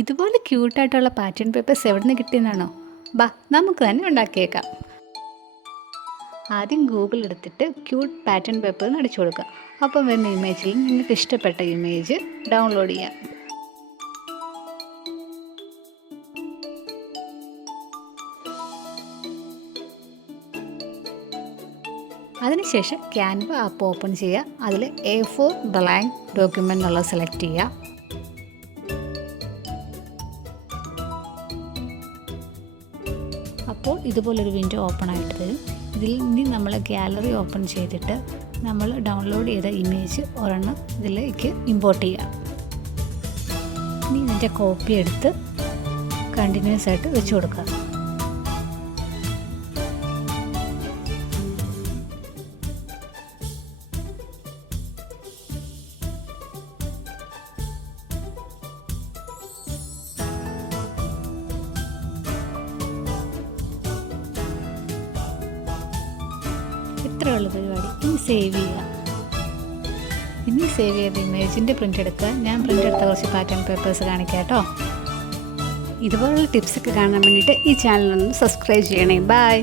ഇതുപോലെ ക്യൂട്ടായിട്ടുള്ള pattern papers എവിടെ നിന്ന് കിട്ടിയെന്നാണോ? ബാ നമുക്ക് തന്നെ ഉണ്ടാക്കിയേക്കാം. ആദ്യം ഗൂഗിൾ എടുത്തിട്ട് ക്യൂട്ട് പാറ്റേൺ പേപ്പർ എന്ന് അടിച്ചു കൊടുക്കുക. അപ്പം വരുന്ന ഇമേജിൽ നിങ്ങൾക്ക് ഇഷ്ടപ്പെട്ട ഇമേജ് ഡൗൺലോഡ് ചെയ്യാം. അതിനുശേഷം ക്യാൻവ ആപ്പ് ഓപ്പൺ ചെയ്യുക. അതിൽ A4 ബ്ലാങ്ക് ഡോക്യുമെൻ്റ് എന്നുള്ളത് സെലക്ട് ചെയ്യുക. അപ്പോൾ ഇതുപോലൊരു വിൻഡോ ഓപ്പൺ ആയിട്ട് തരും. ഇതിൽ ഇനി നമ്മൾ ഗാലറി ഓപ്പൺ ചെയ്തിട്ട് നമ്മൾ ഡൗൺലോഡ് ചെയ്ത ഇമേജ് ഒരെണ്ണം ഇതിലേക്ക് ഇമ്പോർട്ട് ചെയ്യുക. ഇനി ഇതിൻ്റെ കോപ്പി എടുത്ത് കണ്ടിന്യൂസ് ആയിട്ട് വെച്ച് കൊടുക്കുക. ഇത്രയുള്ള പരിപാടി. ഇനി സേവ് ചെയ്യുക. ഇനി സേവ് ചെയ്ത ഇമേജിൻ്റെ പ്രിൻ്റ് എടുക്കുക. ഞാൻ പ്രിൻ്റ് എടുത്ത കുറച്ച് പാറ്റേൺ പേപ്പേഴ്സ് കാണിക്കാം കേട്ടോ. ഇതുപോലുള്ള ടിപ്സൊക്കെ കാണാൻ വേണ്ടിയിട്ട് ഈ ചാനലൊന്ന് സബ്സ്ക്രൈബ് ചെയ്യണേ. ബൈ.